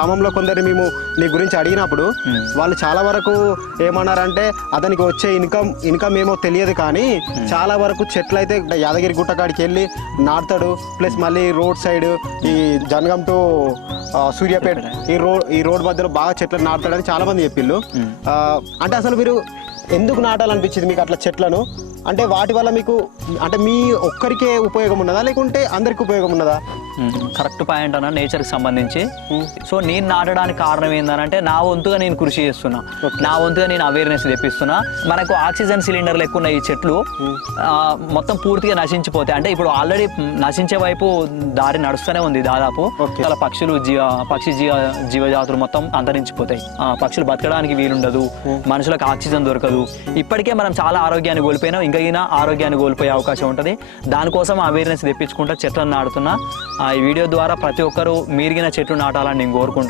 గ్రామంలో కొందరు మేము నీ గురించి అడిగినప్పుడు వాళ్ళు చాలా వరకు ఏమన్నారంటే అతనికి వచ్చే ఇన్కమ్ ఏమో తెలియదు కానీ చాలా వరకు చెట్లు అయితే యాదగిరి గుట్ట కాడికి వెళ్ళి నాటుతాడు. ప్లస్ మళ్ళీ రోడ్ సైడ్ ఈ జనగం టు సూర్యాపేట ఈ రోడ్ మధ్యలో బాగా చెట్లను నాటుతాడని చాలా మంది చెప్పిళ్ళు. అంటే అసలు మీరు ఎందుకు నాటాలనిపించింది మీకు అట్లా చెట్లను? అంటే వాటి వల్ల మీకు అంటే మీ ఒక్కరికే ఉపయోగం ఉన్నదా లేకుంటే అందరికి ఉపయోగం ఉన్నదా? కరెక్ట్ పాయింట్ అన్న. నేచర్కి సంబంధించి సో నేను నాటడానికి కారణం ఏంటంటే నా వంతుగా నేను కృషి చేస్తున్నా, నా వంతుగా నేను అవేర్నెస్ తెప్పిస్తున్నా. మనకు ఆక్సిజన్ సిలిండర్లు ఎక్కువ ఉన్న ఈ చెట్లు మొత్తం పూర్తిగా నశించిపోతాయి. అంటే ఇప్పుడు ఆల్రెడీ నశించే వైపు దారి నడుస్తూనే ఉంది దాదాపు. చాలా పక్షులు జీవజాతులు మొత్తం అంతరించిపోతాయి. పక్షులు బతకడానికి వీలుండదు, మనుషులకు ఆక్సిజన్ దొరకదు. ఇప్పటికే మనం చాలా ఆరోగ్యాన్ని కోల్పోయినాం, ఇంకా ఆరోగ్యాన్ని కోల్పోయే అవకాశం ఉంటుంది. దానికోసం అవేర్నెస్ తెప్పించుకుంటా చెట్లను నాటుతున్నా. ఈ వీడియో ద్వారా ప్రతి ఒక్కరూ మీరిగిన చెట్లు నాటాలని నేను కోరుకుంటున్నాను.